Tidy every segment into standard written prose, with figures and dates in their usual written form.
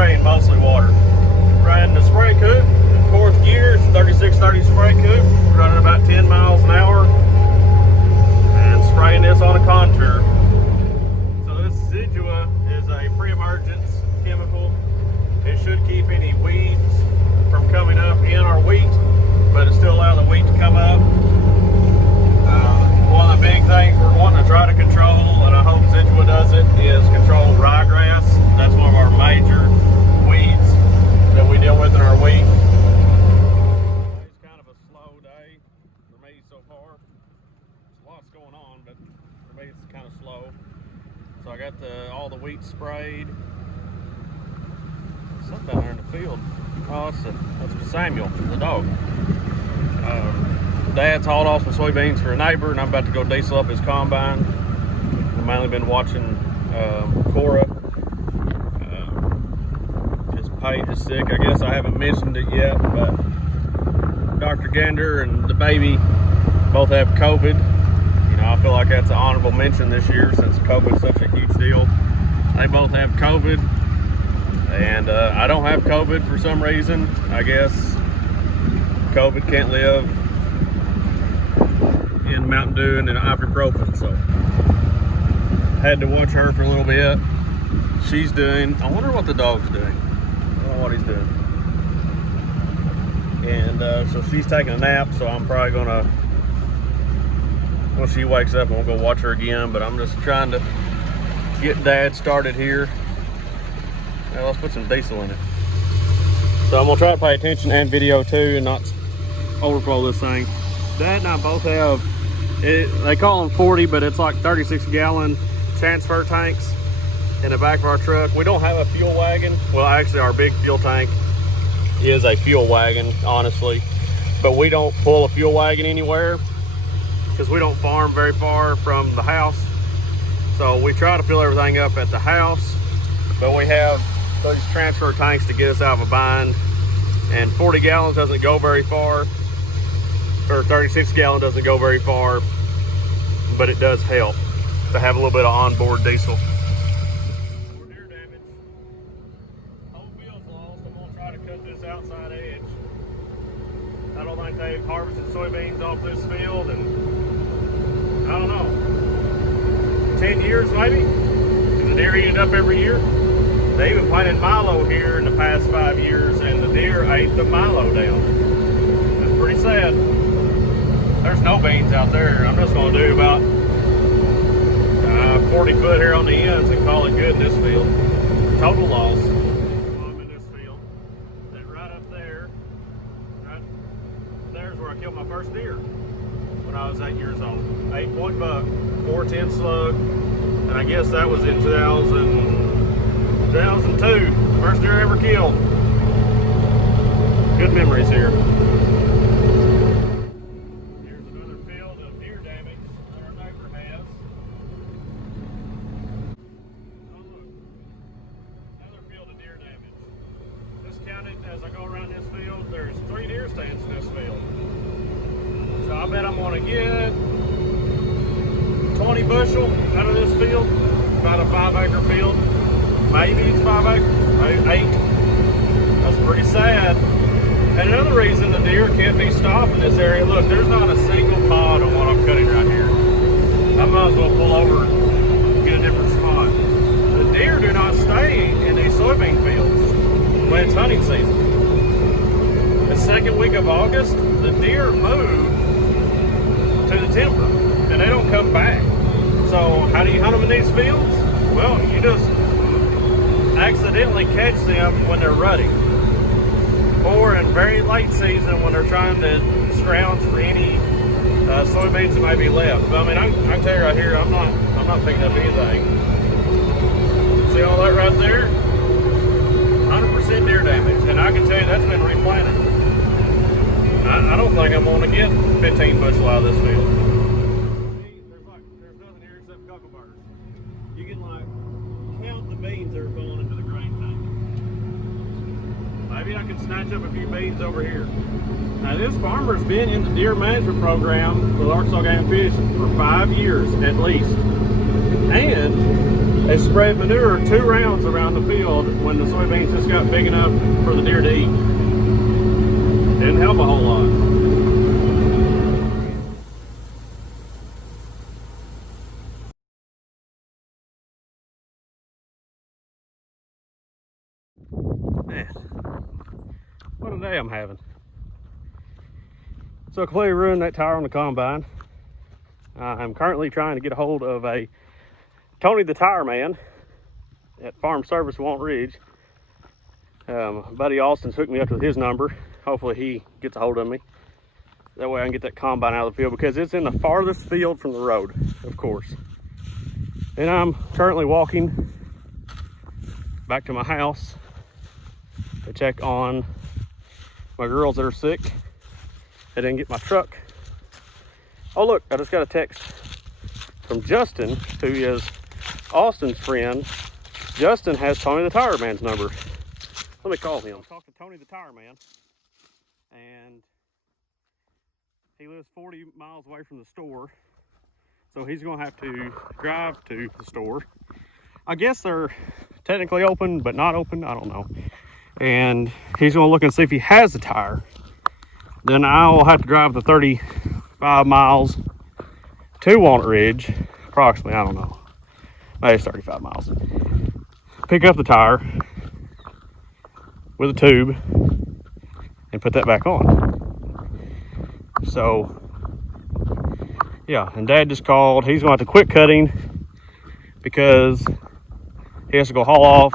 spraying mostly water. Running the Spra Coupe, 4th gear, it's 3630 Spra Coupe, running about 10 miles an hour, and spraying this on a contour. So this Zidua is a pre-emergence chemical. It should keep any weeds from coming up in our wheat, but it still allows the wheat to come up. One of the big things we're wanting to try to control, and I hope Zidua does it, is control ryegrass. That's one of our major weeds that we deal with in our wheat. It's kind of a slow day for me so far. There's lots going on, but for me it's kind of slow. So I got all the wheat sprayed. Something down there in the field. Oh, that's Samuel, the dog. Dad's hauled off some soybeans for a neighbor, and I'm about to go diesel up his combine. I've mainly been watching Cora. His pate is sick. I guess I haven't mentioned it yet, but Dr. Gander and the baby both have COVID. You know, I feel like that's an honorable mention this year since COVID is such a huge deal. They both have COVID, and I don't have COVID for some reason. I guess COVID can't live in Mountain Dew and ibuprofen, so had to watch her for a little bit. She's doing, I wonder what the dog's doing. I don't know what he's doing. And so she's taking a nap, so I'm probably gonna, when she wakes up, we'll go watch her again. But I'm just trying to get Dad started here. Now let's put some diesel in it. So I'm gonna try to pay attention and video too, and not overflow this thing. Dad and I both have, they call them 40, but it's like 36-gallon transfer tanks in the back of our truck. We don't have a fuel wagon. Well, actually, our big fuel tank is a fuel wagon, honestly. But we don't pull a fuel wagon anywhere because we don't farm very far from the house. So we try to fill everything up at the house, but we have those transfer tanks to get us out of a bind. And 40 gallons doesn't go very far. Or 36 gallon doesn't go very far, but it does help to have a little bit of onboard diesel. More deer damage. Whole field's lost. I'm gonna try to cut this outside edge. I don't think they've harvested soybeans off this field in, I don't know, 10 years maybe. And the deer eat it up every year. They even planted milo here in the past 5 years, and the deer ate the milo down. It's pretty sad. There's no beans out there. I'm just going to do about 40 foot here on the ends and call it good in this field. Total loss. I'm in this field. Then right up there, right there's where I killed my first deer when I was 8 years old. 8-point buck, 410 slug, and I guess that was in 2002. First deer I ever killed. Good memories here. As I go around this field, there's 3 deer stands in this field. So I bet I'm going to get 20 bushel out of this field, about a 5-acre field. Maybe it's 5 acres, maybe 8. That's pretty sad. And another reason the deer can't be stopped in this area, look, there's not a single pod on what I'm cutting right here. I might as well pull over and get a different spot. The deer do not stay in these soybean fields when it's hunting season. The second week of August, the deer move to the timber and they don't come back. So how do you hunt them in these fields? Well, you just accidentally catch them when they're rutting, or in very late season when they're trying to scrounge for any soybeans that may be left. But, I mean, I can tell you right here, I'm not picking up anything. See all that right there? 100% deer damage, and I can tell you that's been replanted. I don't think I'm going to get 15 bushel out of this field. There's nothing here except cuckleburs. You can count the beans that are falling into the grain tank. Maybe I can snatch up a few beans over here. Now this farmer's been in the deer management program with Arkansas Game and Fish for 5 years at least, and They spread manure 2 rounds around the field when the soybeans just got big enough for the deer to eat. Didn't help a whole lot. Man, what a day I'm having. So I completely ruined that tire on the combine. I'm currently trying to get a hold of a Tony the Tire Man at Farm Service Walt Ridge. Buddy Austin's hooked me up with his number. Hopefully he gets a hold of me. That way I can get that combine out of the field, because it's in the farthest field from the road, of course. And I'm currently walking back to my house to check on my girls that are sick. I didn't get my truck. Oh look, I just got a text from Justin, who is Austin's friend. Justin has Tony the Tire Man's number. Let me call him. Talk to Tony the Tire Man. And he lives 40 miles away from the store. So he's gonna have to drive to the store. I guess they're technically open, but not open, I don't know. And he's gonna look and see if he has the tire. Then I'll have to drive the 35 miles to Walnut Ridge, approximately, I don't know. Maybe it's 35 miles. Pick up the tire with a tube and put that back on. So, yeah, and Dad just called. He's going to have to quit cutting because he has to go haul off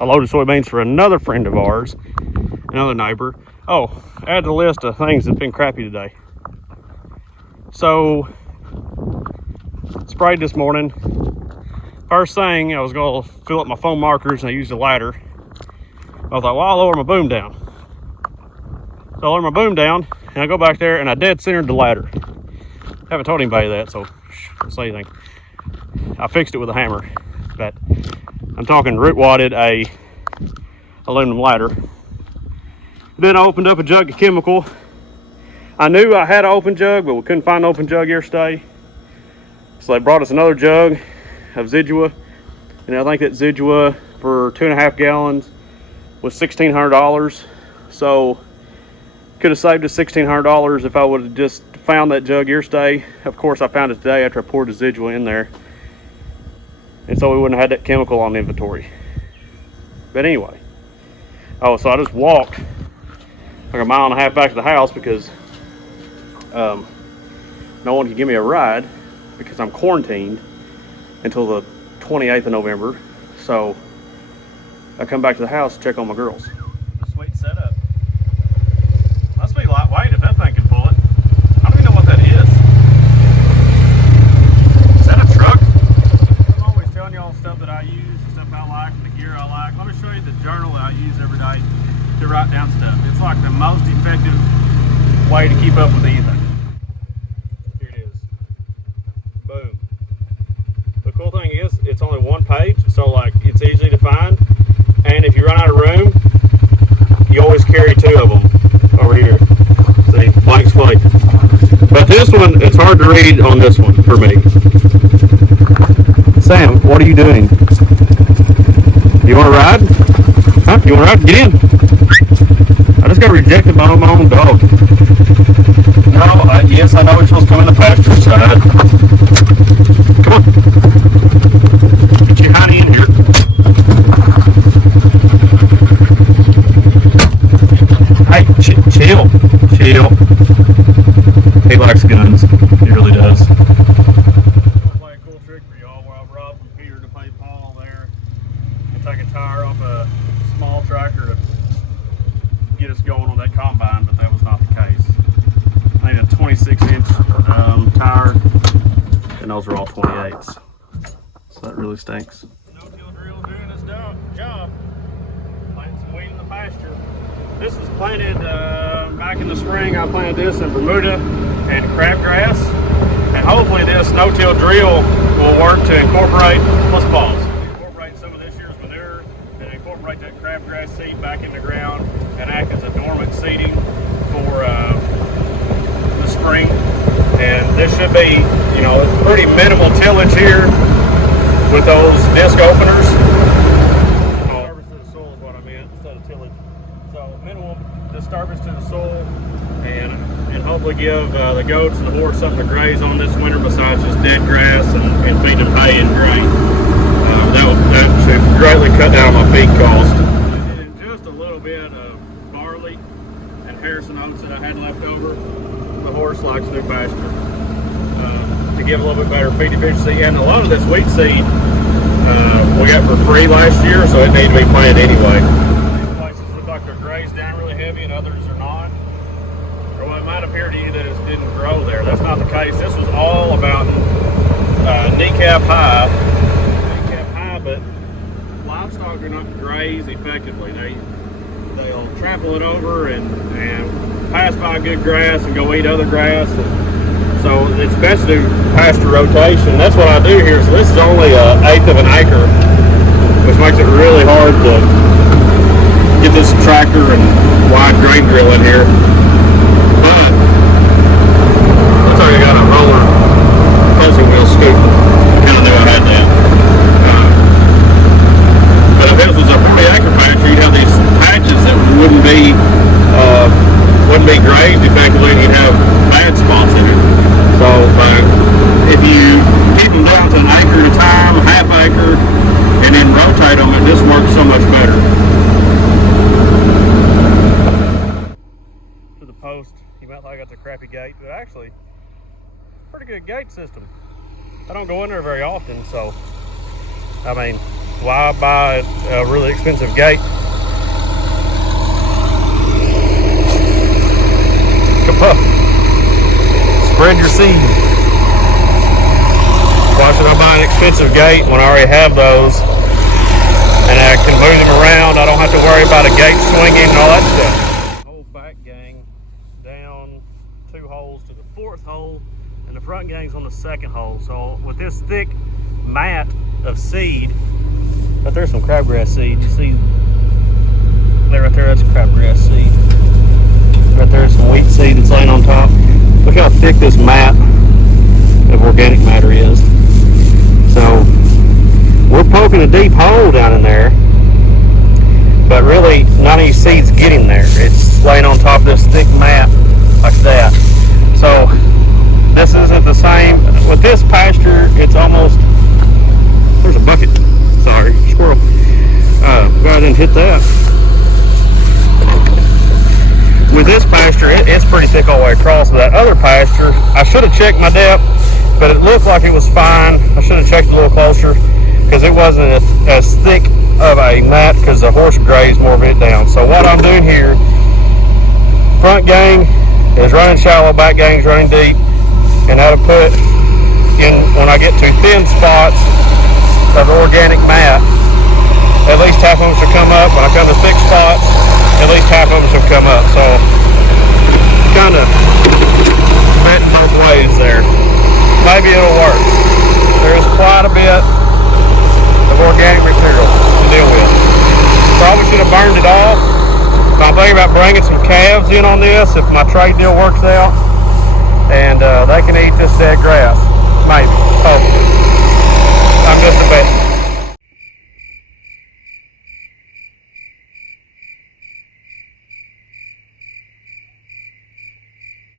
a load of soybeans for another friend of ours, another neighbor. Oh, add to the list of things that's been crappy today. So, sprayed this morning. First thing, I was going to fill up my foam markers and I used a ladder. I was like, well, I'll lower my boom down. So I lower my boom down and I go back there and I dead centered the ladder. Haven't told anybody that, so don't say anything. I fixed it with a hammer, but I'm talking root wadded a aluminum ladder. Then I opened up a jug of chemical. I knew I had an open jug, but we couldn't find an open jug yesterday. So they brought us another jug of Zidua, and I think that Zidua for 2.5 gallons was $1,600. So could have saved us $1,600 if I would have just found that jug yesterday. Of course, I found it today after I poured the Zidua in there, and so we wouldn't have had that chemical on inventory. But anyway, oh, so I just walked like 1.5 miles back to the house because no one could give me a ride because I'm quarantined until the 28th of November. So I come back to the house to check on my girls. Sweet setup. Must be lightweight if that thing can pull it. I don't even know what that is. Is that a truck? I'm always telling y'all stuff that I use, the stuff I like, the gear I like. Let me show you the journal that I use every day to write down stuff. It's like the most effective way to keep up with anything. Here it is. Boom. The cool thing is it's only 1 page, so like it's easy to find. And if you run out of room, you always carry 2 of them over here. See, blank slate. But this one, it's hard to read on this one for me. Sam, what are you doing? You want to ride? Huh? You want to ride? Get in. I just got rejected by my own dog. No, yes, I know we're supposed to come in the pasture side. Come on. Get your honey in here. Hey, chill. He likes guns. He really does. I'm gonna play a cool trick for y'all where I've robbed from Peter to pay Paul there and take a tire off a small tractor to get us going on that combine, but that was not the case. I need a 26-inch tire, and those are all 28s. So that really stinks. No-till drill doing its job. Planting some wheat in the pasture. This is planted back in the spring. I planted this in Bermuda and crabgrass, and hopefully this no-till drill will work to incorporate, let's pause, incorporate some of this year's manure and incorporate that crabgrass seed back in the ground and act as a dormant seeding for the spring. And this should be, you know, pretty minimal tillage here. with those disc openers. Disturbance to the soil is what I meant instead of tillage. So minimum disturbance to the soil, and hopefully give the goats and the horse something to graze on this winter besides just dead grass and feeding them hay and grain. That should greatly cut down my feed cost. And just a little bit of barley and Harrison oats that I had left over. The horse likes new pasture to give a little bit better feed efficiency. And a lot of this wheat seed we got for free last year, so it needed to be planted anyway. These places look like they're grazed down really heavy and others are not. Or well, it might appear to you that it didn't grow there. That's not the case. This was all about kneecap high, but livestock are not grazed effectively. They'll trample it over and pass by good grass and go eat other grass. So it's best to do pasture rotation. That's what I do here. So this is only 1/8 of an acre, which makes it really hard to get this tractor and wide grain drill in here. But it's already got a roller closing wheel scoop. Kind of knew I had that. But if this was a 40-acre pasture, you'd have these patches that wouldn't be grazed effectively, and you'd have bad spots in it. So if you keep them down to an acre at a time, a half acre, and then rotate them, it just works so much better. To the post, you might think I got the crappy gate, but actually, pretty good gate system. I don't go in there very often, so I mean, why buy a really expensive gate? Kapuff. Spread your seed. Why should I buy an expensive gate when I already have those and I can move them around? I don't have to worry about a gate swinging and all that stuff. Whole back gang down 2 holes to the 4th hole, and the front gang's on the 2nd hole. So with this thick mat of seed, but there's some crabgrass seed. You see there, right there, that's crabgrass seed. Right there's some wheat seed that's laying on top. Look how thick this mat of organic matter is. So we're poking a deep hole down in there, but really not any seeds getting there. It's laying on top of this thick mat like that. So this isn't the same. With this pasture, it's almost, there's a bucket. Sorry, squirrel. Go ahead and hit that. With this pasture, it's pretty thick all the way across. With that other pasture, I should have checked my depth, but it looked like it was fine. I should have checked a little closer because it wasn't as thick of a mat because the horse grazed more of it down. So what I'm doing here, front gang is running shallow, back gang is running deep, and that'll put in, when I get to thin spots of organic mat, at least half of them should come up. When I come to thick spots, at least half of them should come up. So kind of betting both ways there. Maybe it'll work. There's quite a bit of organic material to deal with. Probably should have burned it off. But I'm thinking about bringing some calves in on this if my trade deal works out, and they can eat this dead grass. Maybe. Hopefully. I'm just a bet.